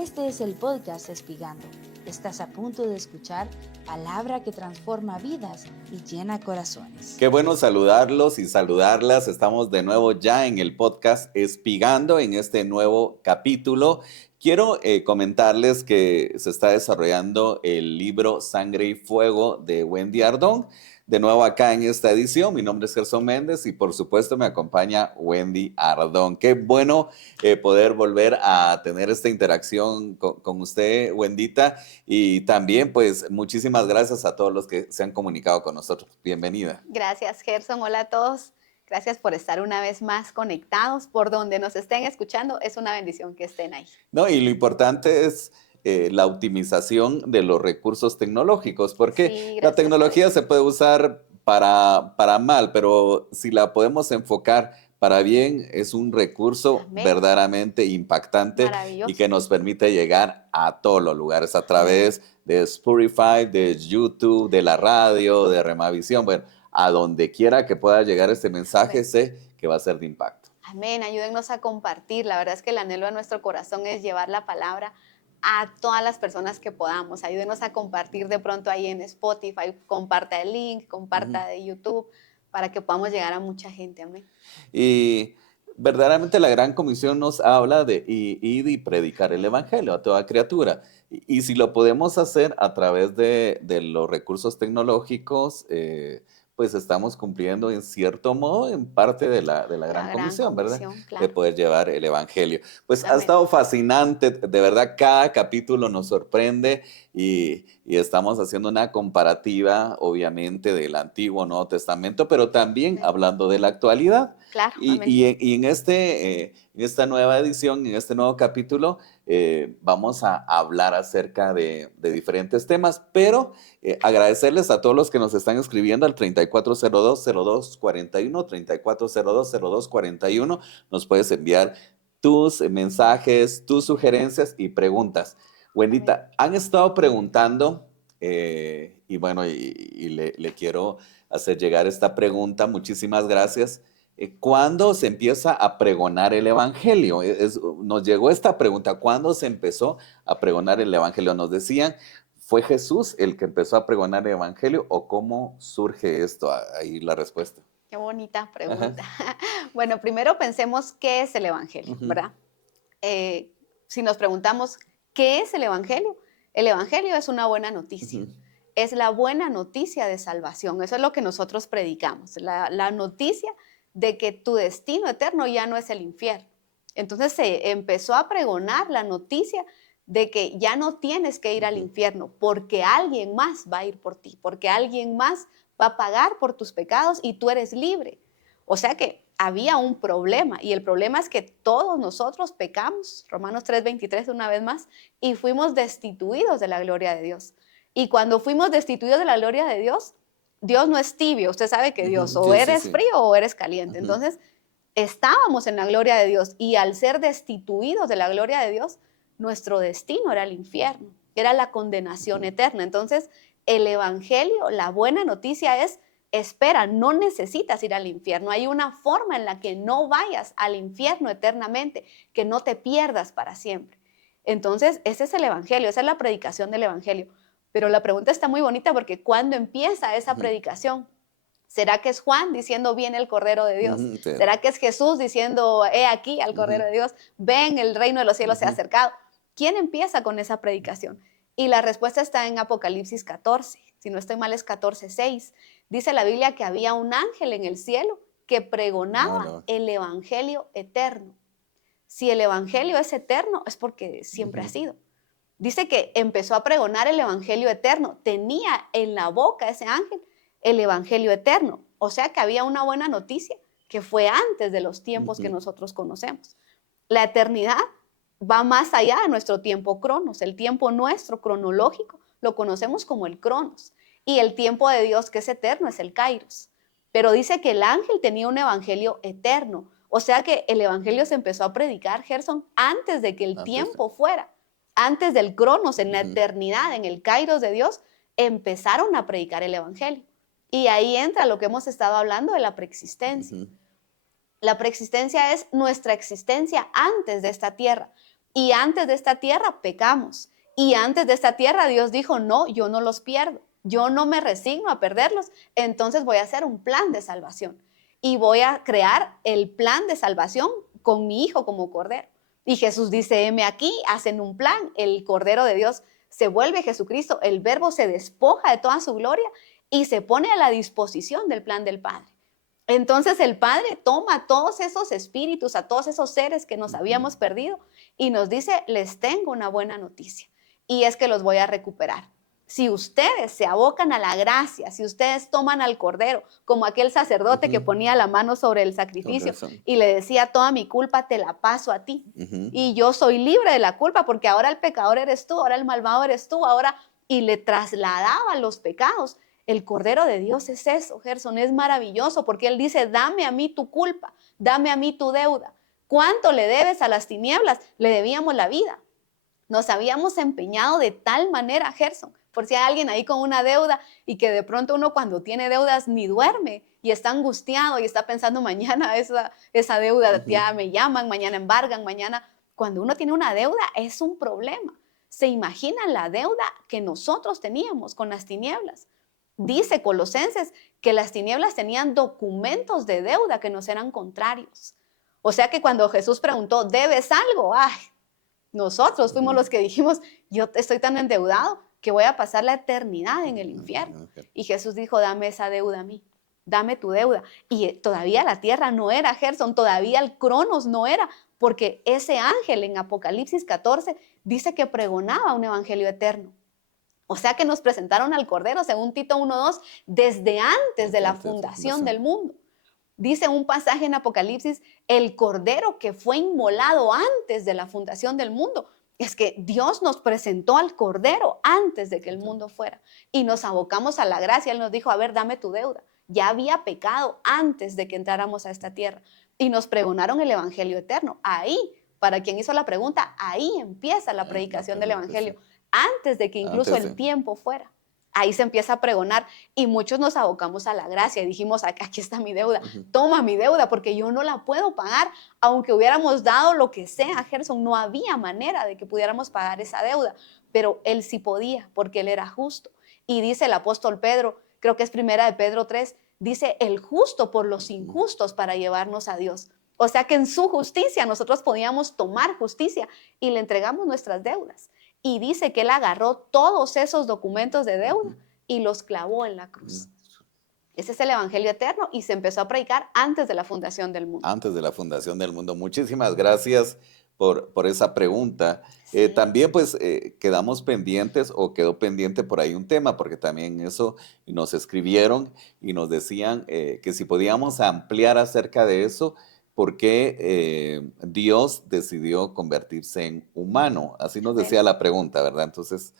Este es el podcast Espigando. Estás a punto de escuchar palabra que transforma vidas y llena corazones. Qué bueno saludarlos y saludarlas. Estamos de nuevo ya en el podcast Espigando en este nuevo capítulo. Quiero comentarles que se está desarrollando el libro Sangre y Fuego de Wendy Ardón. De nuevo acá en esta edición, mi nombre es Gerson Méndez y por supuesto me acompaña Wendy Ardón. Qué bueno poder volver a tener esta interacción con usted, Wendita, y también pues muchísimas gracias a todos los que se han comunicado con nosotros. Bienvenida. Gracias, Gerson. Hola a todos. Gracias por estar una vez más conectados. Por donde nos estén escuchando, es una bendición que estén ahí. No, y lo importante es la optimización de los recursos tecnológicos, porque Sí, la gracias a tecnología Dios. se puede usar para mal, pero si la podemos enfocar para bien, es un recurso Amén. verdaderamente impactante y Maravilloso. que nos permite llegar a todos los lugares a Amén. través de Spotify, de YouTube, de la radio, de Remavisión, bueno, a donde quiera que pueda llegar este mensaje, Amén. sé que va a ser de impacto. Amén. Ayúdennos a compartir. La verdad es que el anhelo de nuestro corazón es llevar la palabra a todas las personas que podamos. Ayúdenos a compartir de pronto ahí en Spotify. Comparta el link, comparta de YouTube para que podamos llegar a mucha gente. Amén. Y verdaderamente la Gran Comisión nos habla de ir y predicar el Evangelio a toda criatura. Y si lo podemos hacer a través de los recursos tecnológicos, pues estamos cumpliendo en cierto modo en parte de la Gran La gran Comisión, ¿verdad? comisión, De claro. poder llevar el Evangelio. Pues ha Amén. estado fascinante, de verdad, cada capítulo nos sorprende y estamos haciendo una comparativa, obviamente, del Antiguo, Nuevo Testamento, pero también Amén. hablando de la actualidad. Claro, Y, amén. y en esta nueva edición, en este nuevo capítulo, vamos a hablar acerca de diferentes temas, pero agradecerles a todos los que nos están escribiendo al 3402-0241, 3402-0241. Nos puedes enviar tus mensajes, tus sugerencias y preguntas. Amén. Wendita, han estado preguntando, y bueno, y le quiero hacer llegar esta pregunta. Muchísimas gracias. ¿Cuándo se empieza a pregonar el Evangelio? Nos llegó esta pregunta, ¿cuándo se empezó a pregonar el Evangelio? Nos decían, ¿fue Jesús el que empezó a pregonar el Evangelio o cómo surge esto? Ahí la respuesta. Qué bonita Ajá. pregunta. Bueno, primero pensemos qué es el Evangelio, Ujú, ¿verdad? Si nos preguntamos qué es el Evangelio es una buena noticia. ujú, Es la buena noticia de salvación. Eso es lo que nosotros predicamos. La noticia de que tu destino eterno ya no es el infierno. Entonces se empezó a pregonar la noticia de que ya no tienes que ir al ujú. infierno porque alguien más va a ir por ti, porque alguien más va a pagar por tus pecados y tú eres libre. O sea que había un problema y el problema es que todos nosotros pecamos, Romanos 3:23 una vez más, y fuimos destituidos de la gloria de Dios. Y cuando fuimos destituidos de la gloria de Dios, Dios no es tibio. Usted sabe que Dios Ujú, o sí, sí, eres sí. frío o eres caliente. Ujú, Entonces, estábamos en la gloria de Dios y al ser destituidos de la gloria de Dios, nuestro destino era el infierno, era la condenación ujú. eterna. Entonces, el Evangelio, la buena noticia es, espera, no necesitas ir al infierno. Hay una forma en la que no vayas al infierno eternamente, que no te pierdas para siempre. Entonces, ese es el Evangelio, esa es la predicación del Evangelio. Pero la pregunta está muy bonita porque ¿cuándo empieza esa Ujú, predicación? ¿Será que es Juan diciendo, viene el Cordero de Dios? ujú, sí, ¿Será que es Jesús diciendo, he aquí al ujú, Cordero de Dios? Ven, el reino de los cielos se ha ujú, acercado. ¿Quién empieza con esa predicación? Y la respuesta está en Apocalipsis 14. Si no estoy mal, es 14:6. Dice la Biblia que había un ángel en el cielo que pregonaba hola, el evangelio eterno. Si el evangelio es eterno, es porque siempre ha ujú, sido. Dice que empezó a pregonar el evangelio eterno. Tenía en la boca ese ángel el evangelio eterno. O sea que había una buena noticia que fue antes de los tiempos que ujú, nosotros conocemos. La eternidad va más allá de nuestro tiempo cronos. El tiempo nuestro cronológico lo conocemos como el cronos. Y el tiempo de Dios que es eterno es el kairos. Pero dice que el ángel tenía un evangelio eterno. O sea que el evangelio se empezó a predicar, Gerson, antes de que el antes de- tiempo fuera. Antes del cronos, en la ujú, eternidad, en el kairos de Dios, empezaron a predicar el evangelio. Y ahí entra lo que hemos estado hablando de la preexistencia. ujú, La preexistencia es nuestra existencia antes de esta tierra. Y antes de esta tierra pecamos. Y antes de esta tierra Dios dijo, no, yo no los pierdo. Yo no me resigno a perderlos. Entonces voy a hacer un plan de salvación. Y voy a crear el plan de salvación con mi hijo como cordero. Y Jesús dice, heme aquí, hacen un plan. El Cordero de Dios se vuelve Jesucristo. El Verbo se despoja de toda su gloria y se pone a la disposición del plan del Padre. Entonces el Padre toma a todos esos espíritus, a todos esos seres que nos habíamos perdido y nos dice, les tengo una buena noticia y es que los voy a recuperar. Si ustedes se abocan a la gracia, si ustedes toman al Cordero, como aquel sacerdote que ponía la mano sobre el sacrificio y le decía, toda mi culpa te la paso a ti. Y yo soy libre de la culpa porque ahora el pecador eres tú, ahora el malvado eres tú, ahora... Y le trasladaba los pecados. El Cordero de Dios es eso, Gerson, es maravilloso porque Él dice, dame a mí tu culpa, dame a mí tu deuda. ¿Cuánto le debes a las tinieblas? Le debíamos la vida. Nos habíamos empeñado de tal manera, Gerson, por si hay alguien ahí con una deuda y que de pronto uno cuando tiene deudas ni duerme y está angustiado y está pensando mañana esa deuda, ya me llaman, mañana embargan, mañana. Cuando uno tiene una deuda es un problema. ¿Se imaginan la deuda que nosotros teníamos con las tinieblas? Dice Colosenses que las tinieblas tenían documentos de deuda que nos eran contrarios. O sea que cuando Jesús preguntó, ¿debes algo? Ay, nosotros fuimos los que dijimos, yo estoy tan endeudado que voy a pasar la eternidad en el infierno. Y Jesús dijo, dame esa deuda a mí, dame tu deuda. Y todavía la tierra no era, Gerson, todavía el Cronos no era, porque ese ángel en Apocalipsis 14 dice que pregonaba un evangelio eterno. O sea que nos presentaron al Cordero, según Tito 1:2, desde antes de la fundación del mundo. Dice un pasaje en Apocalipsis, el Cordero que fue inmolado antes de la fundación del mundo. Es que Dios nos presentó al Cordero antes de que el mundo fuera. Y nos abocamos a la gracia. Él nos dijo, a ver, dame tu deuda. Ya había pecado antes de que entráramos a esta tierra. Y nos pregonaron el Evangelio eterno. Ahí, para quien hizo la pregunta, ahí empieza la predicación del Evangelio. Antes de que incluso el tiempo fuera. Ahí se empieza a pregonar y muchos nos abocamos a la gracia y dijimos, aquí está mi deuda, toma mi deuda porque yo no la puedo pagar, aunque hubiéramos dado lo que sea, Gerson, no había manera de que pudiéramos pagar esa deuda, pero Él sí podía porque Él era justo. Y dice el apóstol Pedro, creo que es primera de Pedro 3, dice el justo por los injustos para llevarnos a Dios. O sea que en su justicia nosotros podíamos tomar justicia y le entregamos nuestras deudas. Y dice que Él agarró todos esos documentos de deuda y los clavó en la cruz. Ese es el Evangelio eterno y se empezó a predicar antes de la fundación del mundo. Antes de la fundación del mundo. Muchísimas gracias por esa pregunta. Sí. También pues quedamos pendientes o quedó pendiente por ahí un tema, porque también eso nos escribieron y nos decían que si podíamos ampliar acerca de eso, por qué Dios decidió convertirse en humano. Así nos decía la pregunta, ¿verdad? Entonces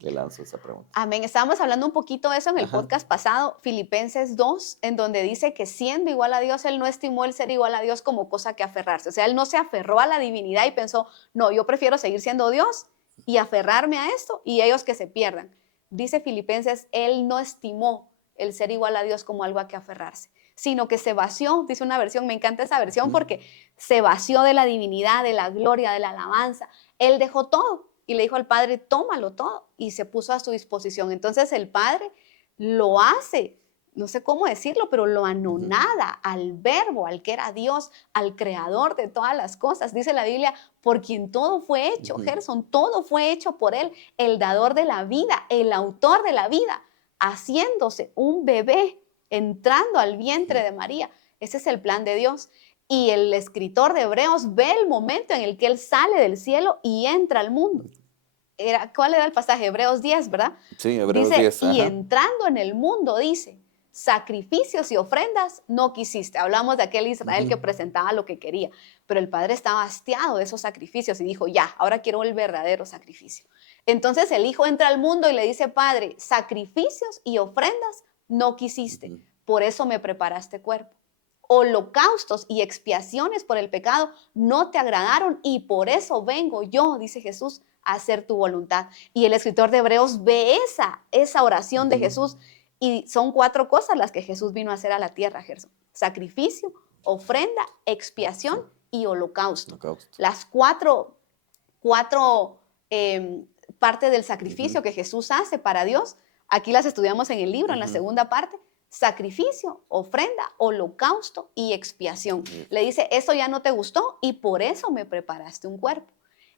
le lanzo esa pregunta. Amén. Estábamos hablando un poquito de eso en el podcast pasado, Filipenses 2, en donde dice que siendo igual a Dios, Él no estimó el ser igual a Dios como cosa que aferrarse. O sea, Él no se aferró a la divinidad y pensó, no, yo prefiero seguir siendo Dios y aferrarme a esto y ellos que se pierdan. Dice Filipenses, Él no estimó el ser igual a Dios como algo a que aferrarse, sino que se vació, dice una versión, me encanta esa versión porque se vació de la divinidad, de la gloria, de la alabanza. Él dejó todo y le dijo al Padre, tómalo todo, y se puso a su disposición. Entonces el Padre lo hace, no sé cómo decirlo, pero lo anonada al Verbo, al que era Dios, al Creador de todas las cosas. Dice la Biblia, por quien todo fue hecho, Gerson, todo fue hecho por Él, el dador de la vida, el autor de la vida, haciéndose un bebé, entrando al vientre de María. Ese es el plan de Dios. Y el escritor de Hebreos ve el momento en el que Él sale del cielo y entra al mundo. ¿Cuál era el pasaje? Hebreos 10, ¿verdad? Sí, Hebreos dice, 10. Y entrando en el mundo, dice, sacrificios y ofrendas no quisiste. Hablamos de aquel Israel que presentaba lo que quería, pero el Padre estaba hastiado de esos sacrificios y dijo, ya, ahora quiero el verdadero sacrificio. Entonces el Hijo entra al mundo y le dice, Padre, sacrificios y ofrendas no quisiste, por eso me preparaste cuerpo. Holocaustos y expiaciones por el pecado no te agradaron y por eso vengo yo, dice Jesús, a hacer tu voluntad. Y el escritor de Hebreos ve esa oración de Jesús y son 4 cosas las que Jesús vino a hacer a la tierra, Gerson. Sacrificio, ofrenda, expiación y holocausto. Las cuatro 4 partes del sacrificio que Jesús hace para Dios. Aquí las estudiamos en el libro, en la segunda parte. Sacrificio, ofrenda, holocausto y expiación. Le dice, eso ya no te gustó y por eso me preparaste un cuerpo.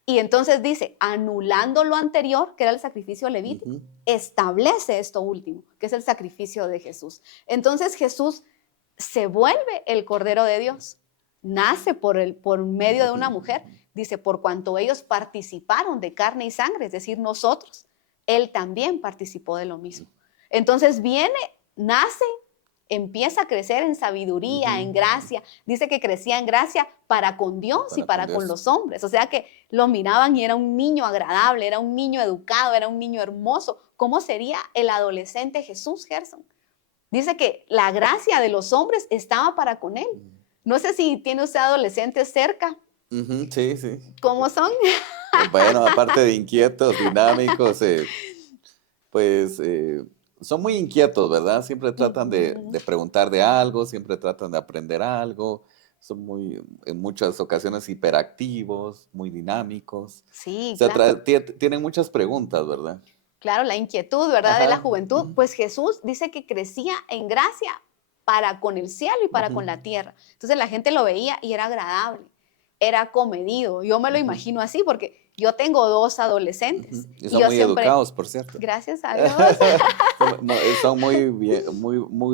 Y entonces dice, anulando lo anterior, que era el sacrificio levítico, establece esto último, que es el sacrificio de Jesús. Entonces Jesús se vuelve el Cordero de Dios, nace por medio de una mujer, dice, por cuanto ellos participaron de carne y sangre, es decir, nosotros, Él también participó de lo mismo. Entonces viene, nace, empieza a crecer en sabiduría, en gracia. Dice que crecía en gracia para con Dios y para con los hombres. O sea que lo miraban y era un niño agradable, era un niño educado, era un niño hermoso. ¿Cómo sería el adolescente Jesús, Gerson? Dice que la gracia de los hombres estaba para con él. No sé si tiene usted adolescentes cerca. Sí, sí. ¿Cómo son? Bueno, aparte de inquietos, dinámicos, pues son muy inquietos, ¿verdad? Siempre tratan de preguntar de algo, siempre tratan de aprender algo. Son en muchas ocasiones hiperactivos, muy dinámicos. Sí, O sea, claro. tienen muchas preguntas, ¿verdad? Claro, la inquietud, ¿verdad? De la Ajá. juventud. Pues Jesús dice que crecía en gracia para con el cielo y para con la tierra. Entonces la gente lo veía y era agradable, era comedido. Yo me lo imagino así porque yo tengo 2 adolescentes. Y son yo muy siempre, educados, por cierto. gracias a Dios. Son muy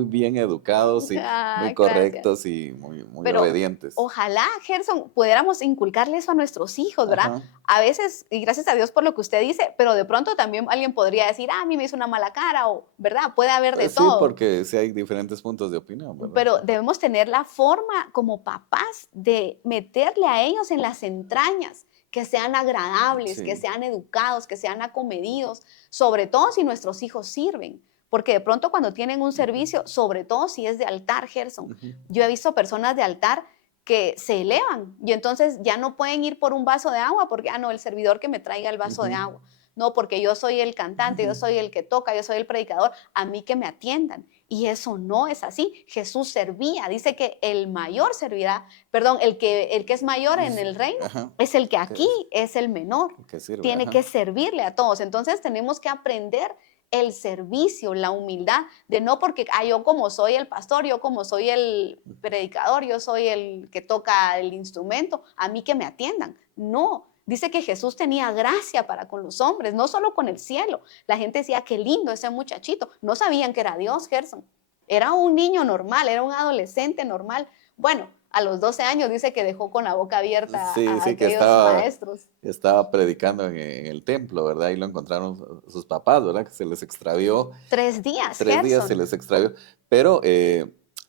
bien educados y muy Ay, gracias. correctos y muy Pero obedientes. ojalá, Gerson, pudiéramos inculcarle eso a nuestros hijos, ¿verdad? Ajá. A veces, y gracias a Dios por lo que usted dice, pero de pronto también alguien podría decir, a mí me hizo una mala cara, o, ¿verdad? Puede haber de Sí, todo. porque sí hay diferentes puntos de opinión, ¿verdad? Pero debemos tener la forma como papás de meterle a ellos en las entrañas, que sean agradables, Sí. que sean educados, que sean acomedidos, sobre todo si nuestros hijos sirven. Porque de pronto cuando tienen un servicio, sobre todo si es de altar, Gerson, yo he visto personas de altar que se elevan y entonces ya no pueden ir por un vaso de agua porque, no, el servidor que me traiga el vaso de agua. No, porque yo soy el cantante, yo soy el que toca, yo soy el predicador, a mí que me atiendan. Y eso no es así. Jesús servía, dice que el mayor servirá, perdón, el que es mayor en el reino es el que aquí es el menor. Que sirve, tiene que servirle a todos. Entonces tenemos que aprender el servicio, la humildad, de no porque yo como soy el pastor, yo como soy el predicador, yo soy el que toca el instrumento, a mí que me atiendan. No, dice que Jesús tenía gracia para con los hombres, no solo con el cielo. La gente decía, qué lindo ese muchachito. No sabían que era Dios, Gerson. Era un niño normal, era un adolescente normal. Bueno, a los 12 años dice que dejó con la boca abierta a aquellos maestros. Estaba predicando en el templo, ¿verdad? Y lo encontraron sus papás, ¿verdad? Que se les extravió. 3 días, 3 días se les extravió. Pero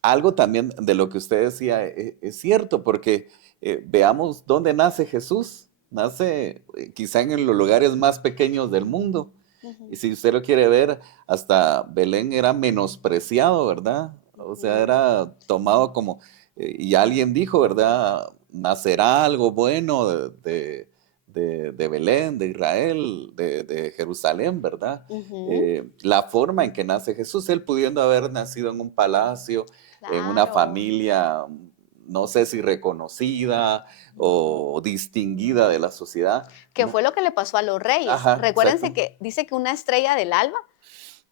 algo también de lo que usted decía es cierto, porque veamos dónde nace Jesús. Nace quizá en los lugares más pequeños del mundo. Y si usted lo quiere ver, hasta Belén era menospreciado, ¿verdad? O sea, era tomado como... y alguien dijo, ¿verdad? Nacerá algo bueno de Belén, de Israel, de Jerusalén, ¿verdad? La forma en que nace Jesús, él pudiendo haber nacido en un palacio, en una familia, no sé si reconocida o distinguida de la sociedad. Que fue lo que le pasó a los reyes. Recuérdense que dice que una estrella del alba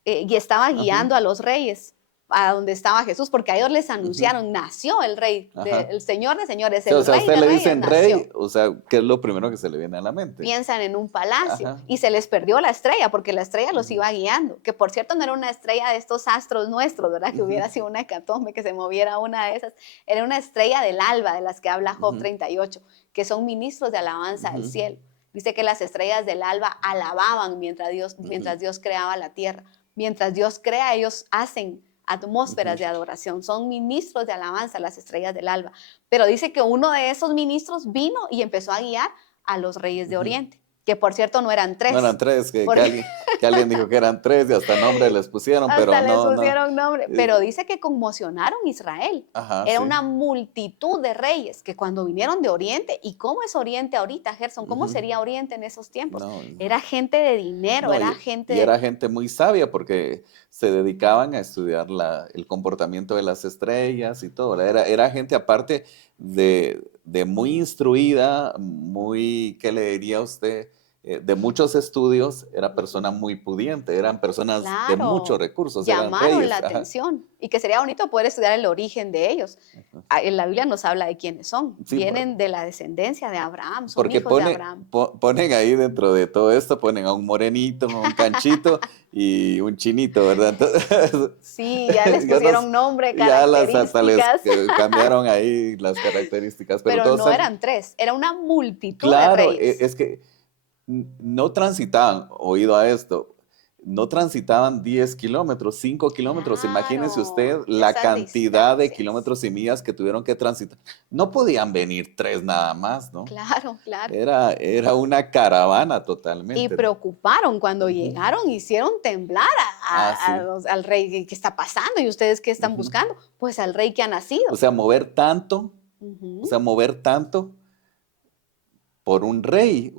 y estaba guiando a los reyes a donde estaba Jesús, porque a ellos les anunciaron, nació el rey, el señor de señores, el rey de reyes. O sea, usted le dicen rey, o sea, ¿qué es lo primero que se le viene a la mente? Piensan en un palacio y se les perdió la estrella, porque la estrella los iba guiando, que por cierto no era una estrella de estos astros nuestros, ¿verdad? Que hubiera sido una hecatombe, que se moviera una de esas. Era una estrella del alba, de las que habla Job 38, que son ministros de alabanza del cielo. Dice que las estrellas del alba alababan mientras Dios creaba la tierra. Mientras Dios crea, ellos hacen atmósferas de adoración, son ministros de alabanza, las estrellas del alba. Pero dice que uno de esos ministros vino y empezó a guiar a los reyes de Oriente, que por cierto no eran 3. No eran 3, que que alguien dijo que eran 3 y hasta nombre les pusieron, pero Hasta les no, no. pusieron nombre. Pero dice que conmocionaron a Israel. Ajá, Era sí. una multitud de reyes que cuando vinieron de Oriente, ¿y cómo es Oriente ahorita, Gerson? ¿Cómo Ujú. sería Oriente en esos tiempos? No, Era gente de dinero, no, era y gente era gente muy sabia porque se dedicaban a estudiar el comportamiento de las estrellas y todo, ¿verdad? Era gente aparte de muy instruida, muy, ¿qué le diría a usted? De muchos estudios, era persona muy pudiente, eran personas de muchos claro, recursos, eran llamaron la reyes. Ajá. atención y que sería bonito poder estudiar el origen de ellos. En la Biblia nos habla de quiénes son. Sí, Vienen de la descendencia de Abraham, son porque hijos de Abraham. ponen ahí dentro de todo esto, ponen a un morenito, a un canchito y un chinito, ¿verdad? Entonces, Sí, ya les yo no pusieron nombre, ya hasta les características, cambiaron ahí las características, pero pero todos no saben, eran 3, era una multitud de claro, reyes. es que no transitaban, oído a esto, no transitaban 10 kilómetros, 5 kilómetros. Imagínense usted Claro, la esas cantidad de distancias. kilómetros y millas que tuvieron que transitar. No podían venir 3 nada más, ¿no? Claro, claro. Era una caravana Y totalmente, ¿no? preocuparon cuando Ujú. llegaron, hicieron temblar Ah, sí. al rey. ¿Qué está pasando? ¿Y ustedes qué están Ujú. buscando? Pues al rey que ha O nacido. sea, o Ujú. sea, mover tanto por un rey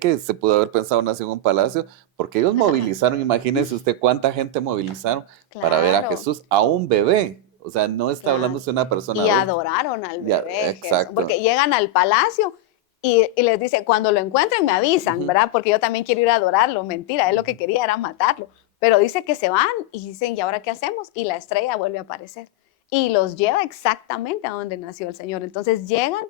que se pudo haber pensado nació en un palacio, porque ellos movilizaron, imagínese usted cuánta gente movilizaron para ver a Claro, Jesús, a un bebé, o sea, no está claro. hablándose de una persona Y adulta. adoraron al Ya, bebé, Gerson, exacto. porque llegan al palacio y les dice, cuando lo encuentren me avisan, Ujú, ¿verdad? Porque yo también quiero ir a adorarlo. Mentira, él lo que ujú, quería era matarlo. Pero dice que se van y dicen, ¿y ahora qué hacemos? Y la estrella vuelve a aparecer y los lleva exactamente a donde nació el Señor. Entonces llegan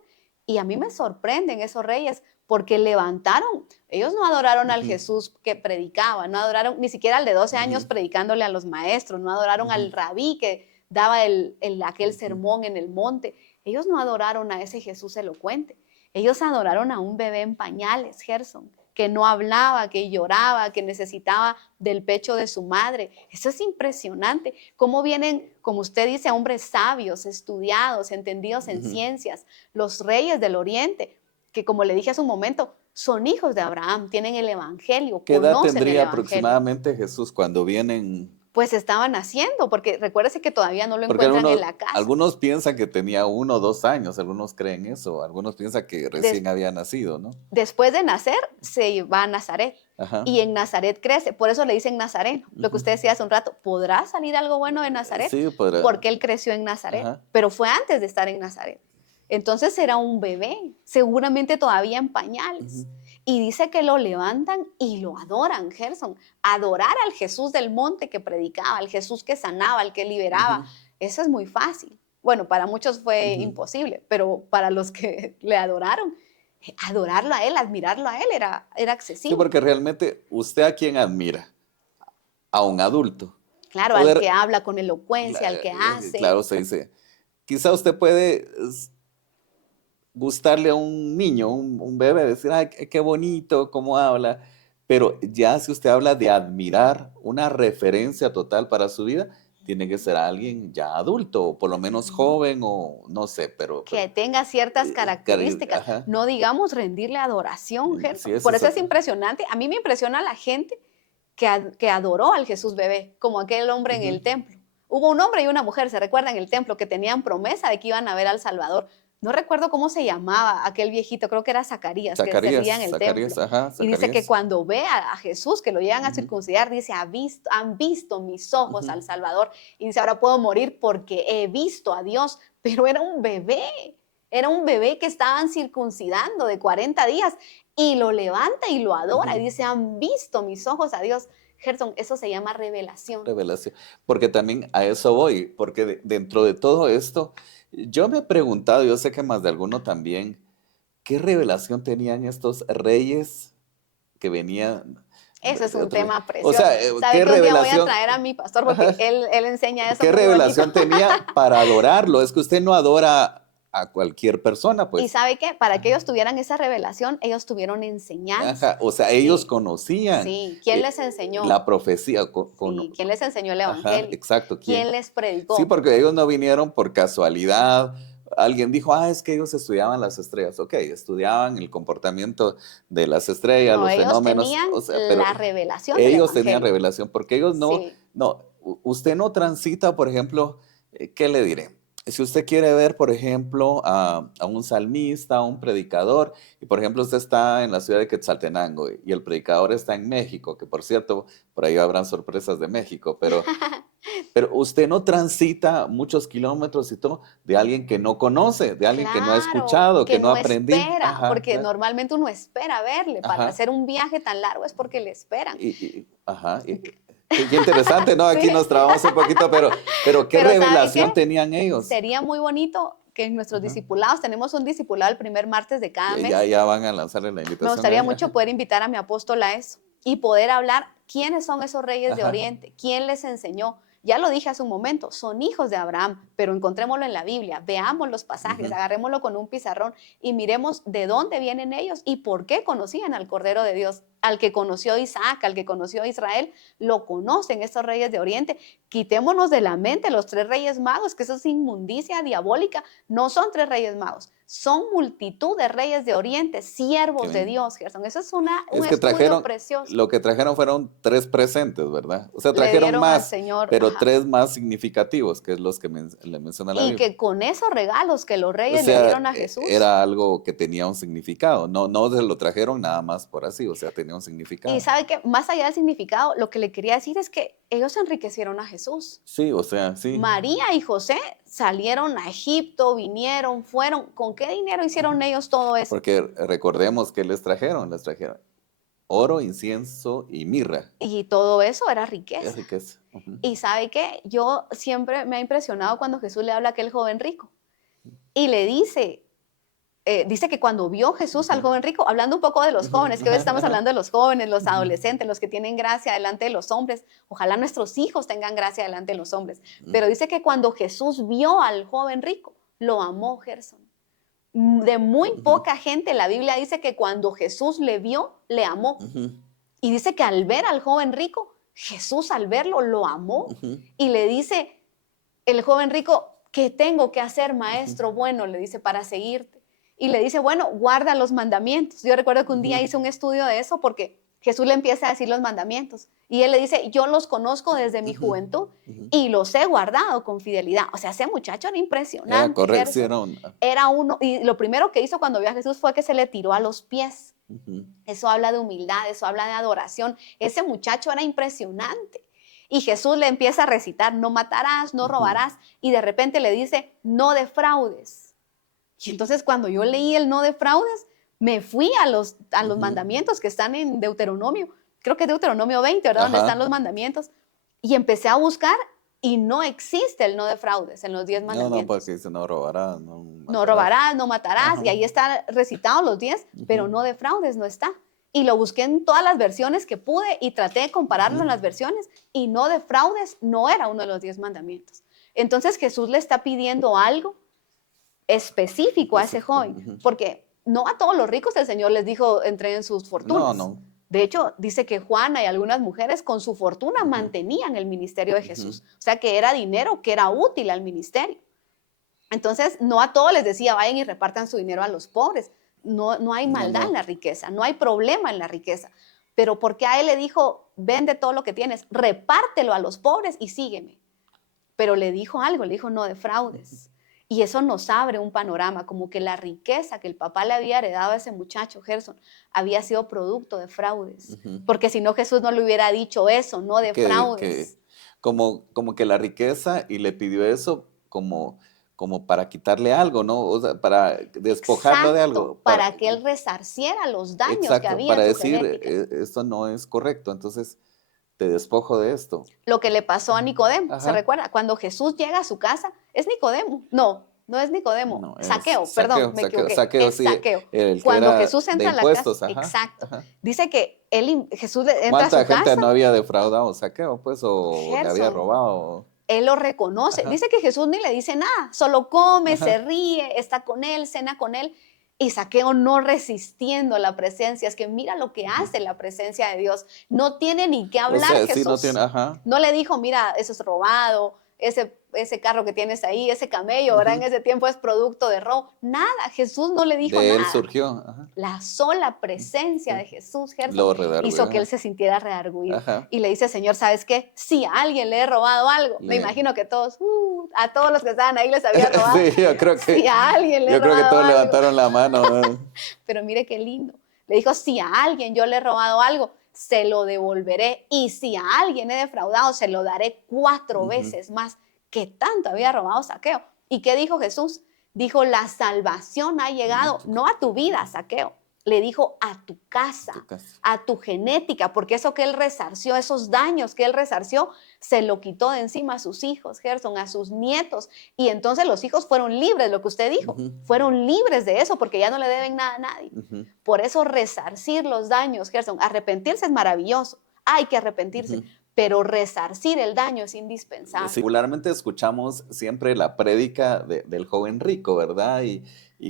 y a mí me sorprenden esos reyes porque levantaron, ellos no adoraron al ujú, Jesús que predicaba, no adoraron ni siquiera al de 12 años ujú, predicándole a los maestros, no adoraron ujú, al rabí que daba aquel ujú. sermón en el monte. Ellos no adoraron a ese Jesús elocuente. Ellos adoraron a un bebé en pañales, Gerson, que no hablaba, que lloraba, que necesitaba del pecho de su madre. Eso es impresionante. Cómo vienen, como usted dice, hombres sabios, estudiados, entendidos en Ujú. ciencias, los reyes del Oriente, que como le dije hace un momento, son hijos de Abraham, tienen el Evangelio, ¿Qué edad conocen el tendría Evangelio. aproximadamente Jesús cuando vienen? Pues estaban haciendo, porque recuérdese que todavía no lo Porque encuentran en la casa. algunos piensan que tenía 1 o 2 años, algunos creen eso, algunos piensan que Des- recién había nacido, ¿no? Después de nacer, se va a Nazaret. Ajá. Y en Nazaret crece. Por eso le dicen Nazareno. Lo que Ujú. usted decía hace un rato, ¿podrá salir algo bueno de Nazaret? Sí, podrá. Porque él creció en Nazaret. Ajá. Pero fue antes de estar en Nazaret. Entonces era un bebé, seguramente todavía en pañales. Ujú, Y dice que lo levantan y lo adoran, Gerson. Adorar al Jesús del monte que predicaba, al Jesús que sanaba, al que liberaba. ujú, Eso es muy fácil. Bueno, para muchos fue ujú. imposible, pero para los que le adoraron, adorarlo a él, admirarlo a él era Sí, accesible. porque realmente usted a quién admira, a un adulto. Claro, al que Poder, habla con elocuencia, al que claro, hace. se dice, quizá usted puede gustarle a un niño, un bebé, decir, ay, qué bonito, cómo habla, pero ya si usted habla de admirar una referencia total para su vida, tiene que ser alguien ya adulto, o por lo menos Ujú. joven, o no sé, Que tenga ciertas características, ajá, no digamos rendirle adoración, sí, Gerson. ese Por es eso es otro. impresionante. A mí me impresiona la gente que adoró al Jesús bebé, como aquel hombre en Ujú. el templo. Hubo un hombre y una mujer, se recuerda, en el templo, que tenían promesa de que iban a ver al Salvador. No recuerdo cómo se llamaba aquel viejito, creo que era Zacarías, que servía en el templo. Ajá, Y dice que Zacarías. cuando ve a Jesús, que lo llegan a Ujú, circuncidar, dice, han visto mis ojos ujú, al Salvador. Y dice, ahora puedo morir porque he visto a Dios. Pero era un bebé que estaban circuncidando de 40 días y lo levanta y lo adora y ujú. dice, han visto mis ojos a Dios. Gerson, eso se llama revelación. Revelación. Porque también a eso voy, porque dentro de todo esto, yo me he preguntado, yo sé que más de alguno también, ¿qué revelación tenían estos reyes que venían Eso es de un otro lado? tema O precioso. sea, ¿Sabe ¿qué que un día voy a revelación? traer a mi pastor porque Ajá. él enseña eso ¿Qué muy bonito? revelación tenía para adorarlo? Es que usted no adora a cualquier persona, Y pues. sabe qué, para que Ajá. ellos tuvieran esa revelación, ellos tuvieron enseñanza. Ajá. O sea, ellos Sí, conocían sí. ¿Quién les la enseñó? profecía. Sí, ¿quién les enseñó el Ajá, evangelio? exacto. ¿Quién? ¿Quién les Sí, predicó? porque ellos no vinieron por casualidad, alguien dijo, es que ellos estudiaban las estrellas. Ok, estudiaban el comportamiento de las estrellas, No, los ellos fenómenos, tenían o sea, pero la revelación del ellos tenían Evangelio. revelación, porque ellos Sí. usted no transita, por ejemplo, ¿qué le diré? Si usted quiere ver, por ejemplo, a un salmista, a un predicador, y por ejemplo usted está en la ciudad de Quetzaltenango y el predicador está en México, que por cierto, por ahí habrán sorpresas de México, pero usted no transita muchos kilómetros y todo de alguien que no conoce, de alguien que no ha Claro, escuchado, que que no ha no aprendido. espera, Ajá, porque normalmente uno espera verle. Para ajá. hacer un viaje tan largo es porque le esperan. Ajá. Qué interesante, ¿no? Sí, Aquí nos trabamos un poquito, pero ¿qué pero ¿sabe qué? revelación tenían ellos? Sería muy bonito que en nuestros Ajá. discipulados, tenemos un discipulado el primer martes de cada mes. Ya van a lanzarle la Me invitación gustaría ahí. mucho Ajá. poder invitar a mi apóstol a eso y poder hablar quiénes son esos reyes de Ajá. Oriente, quién les enseñó. Ya lo dije hace un momento, son hijos de Abraham, pero encontrémoslo en la Biblia, veamos los pasajes, Ujú. agarrémoslo con un pizarrón y miremos de dónde vienen ellos y por qué conocían al Cordero de Dios. Al que conoció Isaac, al que conoció Israel, lo conocen estos reyes de Oriente. Quitémonos de la mente los tres reyes magos, que eso es inmundicia diabólica. No son tres reyes magos, son multitud de reyes de Oriente, Qué siervos de bien. Dios, Gerson. Eso es un Es que estudio precioso. lo que trajeron fueron 3 presentes, ¿verdad? O sea, Le trajeron dieron al más, Señor, pero ajá. 3 más significativos, que es los que le menciona la Y Biblia. que con esos regalos que los O reyes le sea, dieron a Jesús. era algo que tenía un significado, no se lo trajeron nada más por así, o sea, tenía un Y significado. sabe que más allá del significado, lo que le quería decir es que ellos enriquecieron a Jesús. Sí, o sea, sí. María y José salieron a Egipto, vinieron, fueron. ¿Con qué dinero hicieron ellos todo eso? Porque recordemos que les trajeron oro, incienso y mirra. Y todo eso era Es riqueza. riqueza. Ujú. Y sabe que yo siempre me ha impresionado cuando Jesús le habla a aquel joven rico y le dice, dice que cuando vio Jesús al Ujú. joven rico, hablando un poco de los Ujú. jóvenes, que hoy estamos Ajá. hablando de los jóvenes, los Ujú. adolescentes, los que tienen gracia delante de los hombres, ojalá nuestros hijos tengan gracia delante de los hombres, Ujú. pero dice que cuando Jesús vio al joven rico, lo amó, Gerson. De muy Ujú. poca gente, la Biblia dice que cuando Jesús le vio, le amó. Ujú. Y dice que al ver al joven rico, Jesús al verlo lo amó Ujú. y le dice el joven rico, ¿qué tengo que hacer, Ujú. maestro? Bueno, le dice, para seguirte. Y le dice, bueno, guarda los mandamientos. Yo recuerdo que un día Ujú. hice un estudio de eso porque Jesús le empieza a decir los mandamientos. Y él le dice, yo los conozco desde mi Ujú. juventud Ujú. y los he guardado con fidelidad. O sea, ese muchacho era Era impresionante, correcto, sí, Gerson. Era uno, y lo primero que hizo cuando vio a Jesús fue que se le tiró a los pies. Ujú. Eso habla de humildad, eso habla de adoración. Ese muchacho era impresionante. Y Jesús le empieza a recitar, no matarás, no Ujú. robarás, y de repente le dice, no defraudes. Y entonces cuando yo leí el no defraudes, me fui a los Ujú. mandamientos que están en Deuteronomio, creo que es Deuteronomio 20, ¿verdad? Donde están Ajá. los mandamientos. Y empecé a buscar y no existe el no defraudes en los 10 No, porque mandamientos. dice no robarás, no No matarás. robarás, no matarás, y Ajá. ahí están recitados los 10, pero Ujú. no defraudes, no está. Y lo busqué en todas las versiones que pude y traté de compararlo en Ujú. las versiones y no defraudes no era uno de los 10 mandamientos. Entonces Jesús le está pidiendo algo específico a ese Específico. joven, Ujú. porque no a todos los ricos el Señor les dijo entreguen sus No, fortunas. no. De hecho, dice que Juana y algunas mujeres con su fortuna Ujú. mantenían el ministerio de Ujú. Jesús. O sea que era dinero que era útil al ministerio. Entonces, no a todos les decía, vayan y repartan su dinero a los pobres. No, no hay No, maldad en no. la riqueza, no hay problema en la riqueza. Pero porque a él le dijo, vende todo lo que tienes, repártelo a los pobres y sígueme. Pero le dijo algo, le dijo, no defraudes. Y eso nos abre un panorama, como que la riqueza que el papá le había heredado a ese muchacho, Gerson, había sido producto de fraudes. Ujú. Porque si no, Jesús no le hubiera dicho eso, no Que defraudes. como que la riqueza y le pidió eso como para quitarle algo, ¿no? O sea, para despojarlo de Exacto, algo, para que él resarciera los daños que exacto, había en para su decir, genética. esto no es correcto, entonces te despojo de esto. Lo que le pasó a Nicodemo, ¿se Ajá. recuerda? Cuando Jesús llega a su casa, es Nicodemo. No, no es Nicodemo. No, es Saqueo, perdón, me equivoqué. saqueo, Es sí, Saqueo. el que Cuando era Jesús de entra a la casa, impuestos, ajá, exacto. ajá. Dice que Jesús entra a ¿Cuánta su gente casa, no había defraudado saqueo, pues, o le había Gerson, robado? él lo reconoce. Ajá, Dice que Jesús ni le dice nada, solo come, se ajá. ríe, está con él, cena con él. Y Saqueo no resistiendo la presencia. Es que mira lo que Ujú. hace la presencia de Dios. No tiene ni qué O hablar sea, sí, no tiene, Jesús. ajá. No le dijo, mira, eso es robado, ese ese carro que tienes ahí, ese camello, ahora en ese tiempo es producto de robo. Nada, Jesús no le dijo De él nada. surgió. Ajá. La sola presencia Sí. de Jesús, Gerson, Lo hizo que él redarguyó. se sintiera redarguido. Ajá. Y le dice, Señor, ¿sabes qué? Si a alguien le he robado algo, me Le- imagino que todos, a todos los que estaban ahí les había robado. Sí, Si a alguien le he yo creo que robado todos algo. levantaron la mano. Pero mire qué lindo. Le dijo, si a alguien yo le he robado algo, se lo devolveré. Y si a alguien he defraudado, se lo daré 4 Ujú. veces más que tanto había robado Zaqueo. ¿Y qué dijo Jesús? Dijo, la salvación ha llegado no a tu vida, Zaqueo. Le dijo a tu casa, Tu casa. a tu genética, porque eso que él resarció, esos daños que él resarció, se lo quitó de encima a sus hijos, Gerson, a sus nietos. Y entonces los hijos fueron libres, lo que usted dijo, Ujú. fueron libres de eso porque ya no le deben nada a nadie. Ujú. Por eso resarcir los daños, Gerson, arrepentirse es maravilloso, hay que arrepentirse, Ujú. pero resarcir el daño es indispensable. Singularmente escuchamos siempre la prédica del joven rico, ¿verdad? Y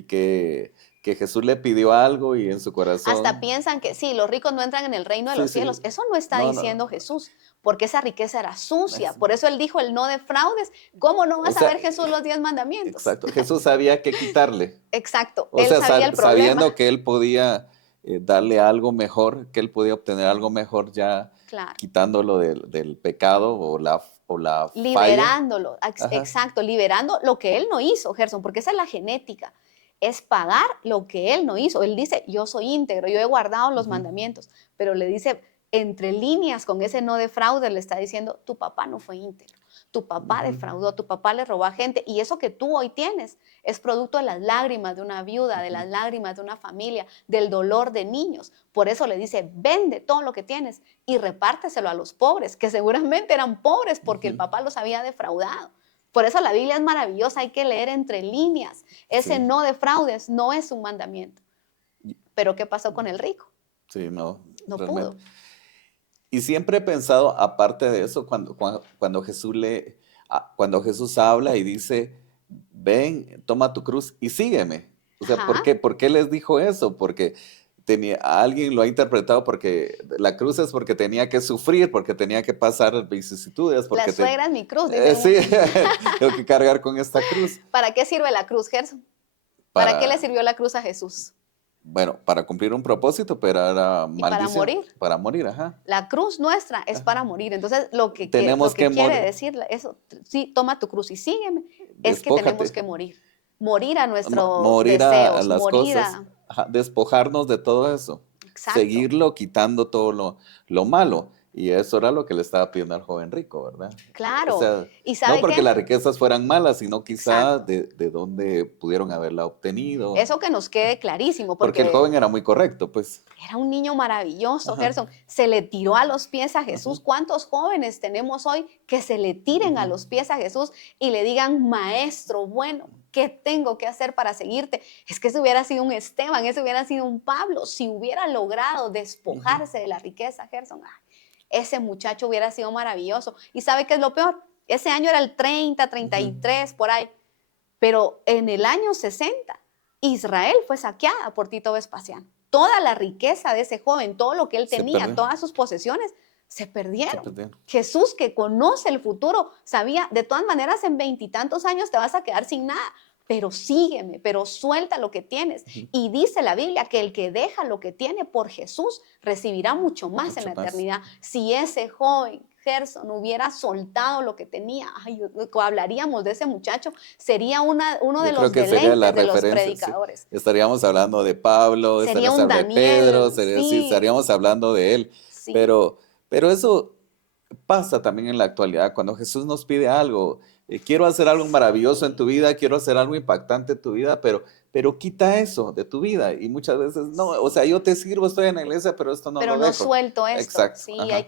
que Jesús le pidió algo y en su Hasta corazón. piensan que sí, los ricos no entran en el reino de Sí, los sí. cielos. Eso no está No, diciendo no. Jesús, porque esa riqueza era sucia. Es- Por eso él dijo el no defraudes. ¿Cómo no O vas a sea, ver Jesús los 10 mandamientos? exacto. Jesús sabía qué quitarle. Exacto, O él sea, sabía el problema. sabiendo que él podía darle algo mejor, que él podía obtener algo mejor ya Claro. quitándolo del pecado o la falla. Liberándolo, Ajá. exacto, liberando lo que él no hizo, Gerson, porque esa es la genética, es pagar lo que él no hizo. Él dice, yo soy íntegro, yo he guardado los Ujú. mandamientos, pero le dice, entre líneas con ese no defraude, le está diciendo, tu papá no fue íntegro, tu papá Ujú. defraudó, tu papá le robó a gente, y eso que tú hoy tienes es producto de las lágrimas de una viuda, de las lágrimas de una familia, del dolor de niños. Por eso le dice, vende todo lo que tienes y repárteselo a los pobres, que seguramente eran pobres porque el Ujú. papá los había defraudado. Por eso la Biblia es maravillosa, hay que leer entre líneas. Ese Sí. no defraudes no es un mandamiento. Y- Pero ¿qué pasó con el rico? Sí, no, No realmente. pudo. Y siempre he pensado, aparte de eso, cuando Jesús habla y dice, ven, toma tu cruz y sígueme. O sea, Ajá. ¿por qué les dijo eso? Porque alguien lo ha interpretado porque la cruz es porque tenía que sufrir, porque tenía que pasar vicisitudes, La porque suegra es mi cruz, dice sí, mucho. tengo que cargar con esta cruz ¿Para qué sirve la cruz, Gerson? ¿Para qué le para, sirvió la cruz a Jesús? bueno, para cumplir un propósito, pero era Y para maldición, morir. para morir, ajá. La cruz nuestra es para morir. Entonces, lo Tenemos que que quiere morir, decir eso, sí, toma tu cruz y sígueme, es que tenemos que despójate. morir. Morir a nuestros Morir a deseos, las morir cosas, a... ajá, despojarnos de todo eso, Exacto, seguirlo quitando todo lo malo. Y eso era lo que le estaba pidiendo al joven rico, ¿verdad? O claro. sea, ¿Y no sabe porque qué? las riquezas fueran malas, sino quizá Exacto. de dónde pudieron haberla obtenido. Eso que nos quede clarísimo, Porque el porque joven era muy correcto, pues. era un niño maravilloso, Ajá, Gerson. Se le tiró a los pies a ajá, Jesús. ¿Cuántos jóvenes tenemos hoy que se le tiren a ujú, los pies a Jesús y le digan, maestro, bueno, ¿qué tengo que hacer para seguirte? Es que ese hubiera sido un Esteban, ese hubiera sido un Pablo. Si hubiera logrado ujú, despojarse de la riqueza, Gerson, ese muchacho hubiera sido maravilloso. ¿Y sabe qué es lo peor? Ese año era el 30, ujú. 33, por ahí. Pero en el año 60, Israel fue saqueada por Tito Vespasiano. Toda la riqueza de ese joven, todo lo que él Se tenía, perdió, todas sus posesiones, se se perdieron. perdieron. Jesús, que conoce el futuro, sabía, de todas maneras, en 20 y tantos años te vas a quedar sin nada, pero sígueme, pero suelta lo que tienes. Ujú, Y dice la Biblia que el que deja lo que tiene por Jesús recibirá mucho más en mucho la más. eternidad. Si ese joven Gerson hubiera soltado lo que tenía, ay, hablaríamos de ese muchacho, sería uno de Yo creo los que sería la deleites de los referencia, sí. predicadores. Estaríamos hablando de Pablo, Sería estaríamos un hablando de Pedro, Daniel, sí, sí, estaríamos hablando de él. sí, Pero, pero eso pasa también en la actualidad, cuando Jesús nos pide algo, quiero hacer algo maravilloso en tu vida, quiero hacer algo impactante en tu vida, pero quita eso de tu vida. Y muchas veces, no, o sea, yo te sirvo, estoy en la iglesia, pero esto no pero lo no dejo. suelto esto, Exacto, sí, ajá.